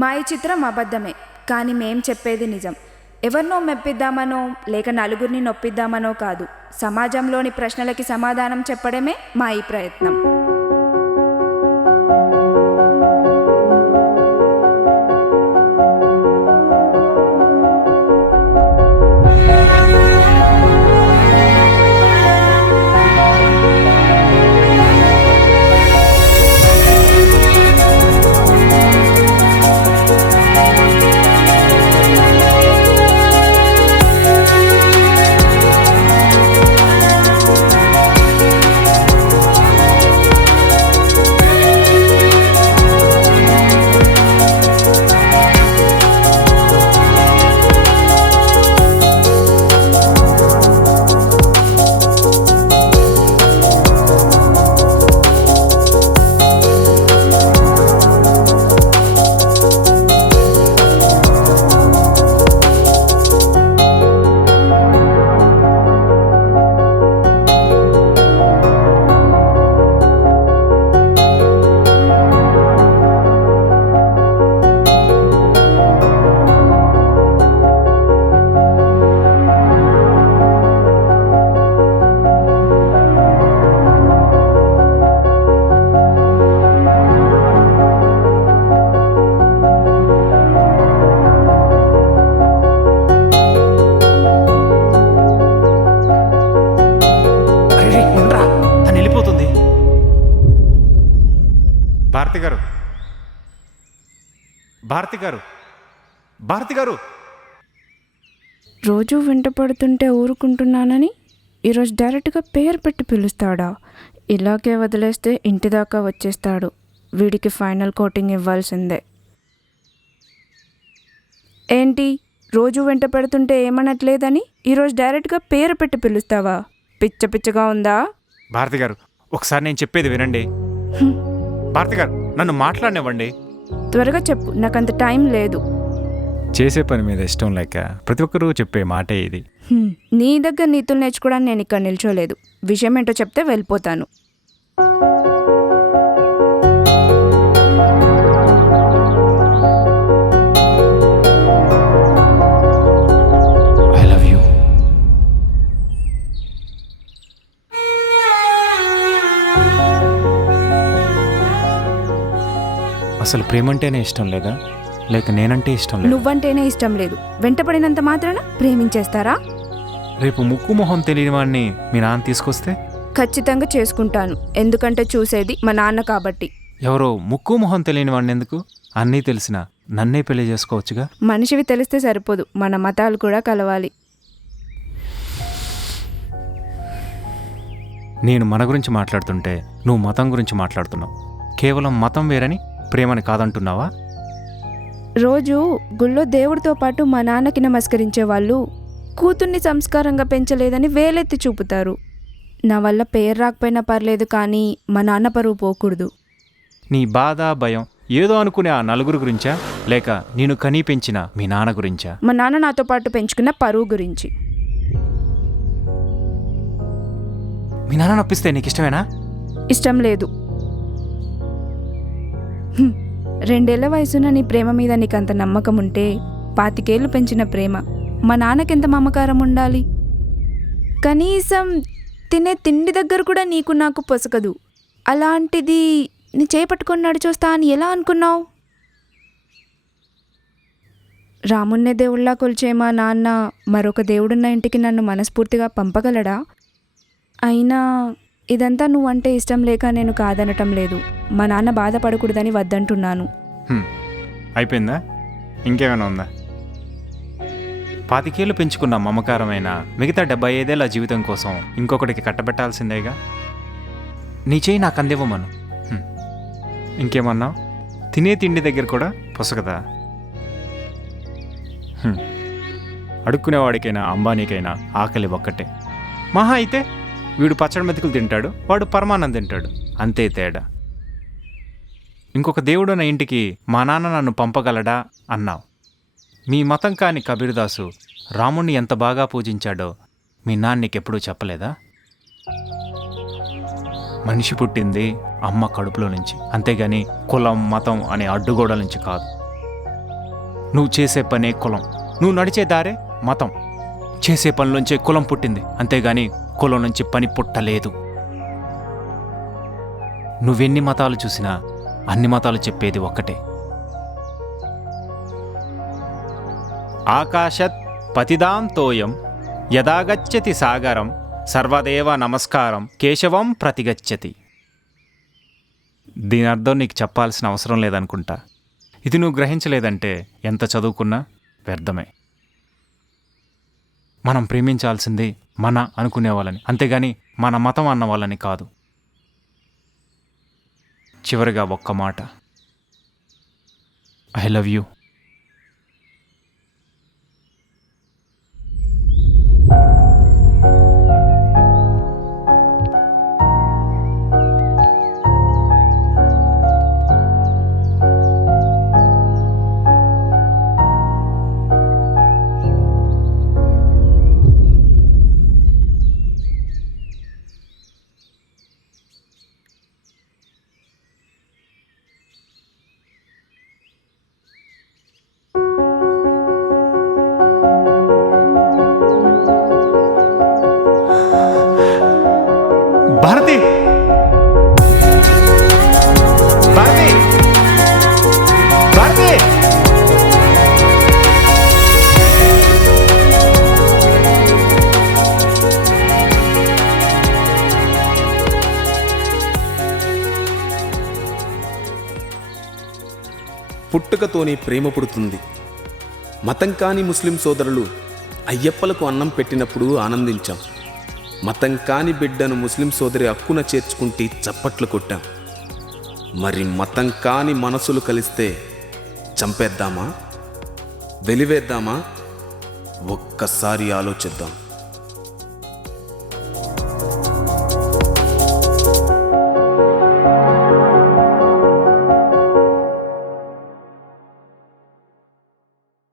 మా ఈ చిత్రం అబద్ధమే, కానీ మేం చెప్పేది నిజం. ఎవరినో మెప్పిద్దామనో లేక నలుగురిని నొప్పిద్దామనో కాదు, సమాజంలోని ప్రశ్నలకి సమాధానం చెప్పడమే మా ఈ ప్రయత్నం. భారతి గారు రోజు వెంట పడుతుంటే ఊరుకుంటున్నానని ఈరోజు డైరెక్ట్గా పేరు పెట్టి పిలుస్తాడా? ఇలాగే వదిలేస్తే ఇంటి దాకా వచ్చేస్తాడు. వీడికి ఫైనల్ కోటింగ్ ఇవ్వాల్సిందే. ఏంటి, రోజు వెంట పెడుతుంటే ఏమనట్లేదని ఈరోజు డైరెక్ట్గా పేరు పెట్టి పిలుస్తావా? పిచ్చగా ఉందా? భారతి గారు, ఒకసారి నేను చెప్పేది వినండి. భారతి గారు, నన్ను మాట్లాడనివ్వండి. త్వరగా చెప్పు, నాకంత టైం లేదు. చేసే పని మీద ఇష్టం లేక ప్రతి ఒక్కరూ చెప్పే మాటే ఇది. నీ దగ్గర నీతులు నేర్చుకోవడానికి నేను ఇక్కడ నిల్చోలేదు. విషయం ఏంటో చెప్తే వెళ్ళిపోతాను. I love you. అసలు ప్రేమంటేనే ఇష్టం లేదా, లేక నేనంటే ఇష్టం లేదు? నువ్వంటేనే ఇష్టం లేదు. వెంటపడినంత మాత్రాన ప్రేమించేస్తారా? రేపు ముక్కు మొహం తెలియని వాడిని మీ నాన్న తీసుకొస్తే ఖచ్చితంగా చేసుకుంటాను. ఎందుకంటే చూసేది మా నాన్న కాబట్టి. ఎవరో ముక్కు మొహం తెలియని వాడిని ఎందుకు? అన్నీ తెలిసినా నన్నే పెళ్లి చేసుకోవచ్చుగా. మనిషివి తెలిస్తే సరిపోదు, మన మతాలు కూడా కలవాలి. నేను మన గురించి మాట్లాడుతుంటే నువ్వు మతం గురించి మాట్లాడుతున్నావు. కేవలం మతం వేరని ప్రేమని కాదంటున్నావా? రోజు గుళ్ళో దేవుడితో పాటు మా నాన్నకి నమస్కరించే వాళ్ళు కూతుర్ని సంస్కారంగా పెంచలేదని వేలెత్తి చూపుతారు. నా వల్ల పేరు రాకపోయినా పర్లేదు, కానీ మా నాన్న పరువు పోకూడదు. నీ బాధ భయం ఏదో అనుకునే ఆ నలుగురు గురించా, లేక నేను కనీ పెంచిన మీ నాన్న గురించా? మా నాన్న నాతో పాటు పెంచుకున్న పరువు గురించి. మీ నాన్న నొప్పిస్తే నీకు ఇష్టమేనా? ఇష్టం లేదు. 2 ఏళ్ల వయసున నీ ప్రేమ మీద నీకంత నమ్మకం ఉంటే 25 ఏళ్ళు పెంచిన ప్రేమ మా నాన్నకెంత మమకారం ఉండాలి? కనీసం తినే తిండి దగ్గర కూడా నీకు నాకు పొసకదు. అలాంటిది నీ చేపట్టుకొని నడిచొస్తా అని ఎలా అనుకున్నావు? రామున్నే దేవుళ్ళా కొలిచే మా నాన్న మరొక దేవుడున్న ఇంటికి నన్ను మనస్ఫూర్తిగా పంపగలడా? అయినా ఇదంతా నువ్వంటే ఇష్టం లేక నేను కాదనటం లేదు. మా నాన్న బాధపడకూడదని వద్దంటున్నాను. అయిపోయిందా? ఇంకేమైనా ఉందా? 25 ఏళ్ళు పెంచుకున్న మమకారమైన మిగతా 75 ఏళ్ళ జీవితం కోసం ఇంకొకటికి కట్టబెట్టాల్సిందేగా. నీ చేయి నాకు అందివ్వమను. ఇంకేమన్నావు? తినే తిండి దగ్గర కూడా పొసగదా? అడుక్కునేవాడికైనా అంబానీకైనా ఆకలి ఒక్కటే. మహా అయితే వీడు పచ్చడి మెతుకులు తింటాడు, వాడు పరమాన్నం తింటాడు, అంతే తేడా. ఇంకొక దేవుడు నా ఇంటికి మా నాన్న నన్ను పంపగలడా అన్నావు. మీ మతం కాని కబీర్దాసు రాముణ్ణి ఎంత బాగా పూజించాడో మీ నాన్న నీకెప్పుడూ చెప్పలేదా? మనిషి పుట్టింది అమ్మ కడుపులో నుంచి, అంతేగాని కులం మతం అనే అడ్డుగోడల నుంచి కాదు. నువ్వు చేసే పనే కులం, నువ్వు నడిచే దారే మతం. చేసే పనిలోంచే కులం పుట్టింది, అంతేగాని కులం నుంచి పని పుట్టలేదు. నువ్వెన్ని మతాలు చూసినా అన్ని మతాలు చెప్పేది ఒక్కటే. ఆకాశత్ పతిదాం తోయం యదాగచ్చతి సాగరం సర్వదేవ నమస్కారం కేశవం ప్రతిగచ్చతి. దీని అర్థం నీకు చెప్పాల్సిన అవసరం లేదనుకుంటా. ఇది నువ్వు గ్రహించలేదంటే ఎంత చదువుకున్నా వ్యర్థమే. మనం ప్రేమించాల్సింది మన అనుకునే వాళ్ళని, అంతేగాని మన మతం అన్న వాళ్ళని కాదు. చివరిగా ఒక్క మాట, I love you. Bharati, Bharati, Bharati. పుట్టుకతోనే ప్రేమ పుడుతుంది. మతం కాని ముస్లిం సోదరులు అయ్యప్పలకు అన్నం పెట్టినప్పుడు ఆనందించాం. మతం కాని బిడ్డను ముస్లిం సోదరి హక్కున చేర్చుకుంటే చప్పట్లు కొట్టాం. మరి మతం కాని మనసులు కలిస్తే చంపేద్దామా, వెలివేద్దామా? ఒక్కసారి ఆలోచిద్దాం.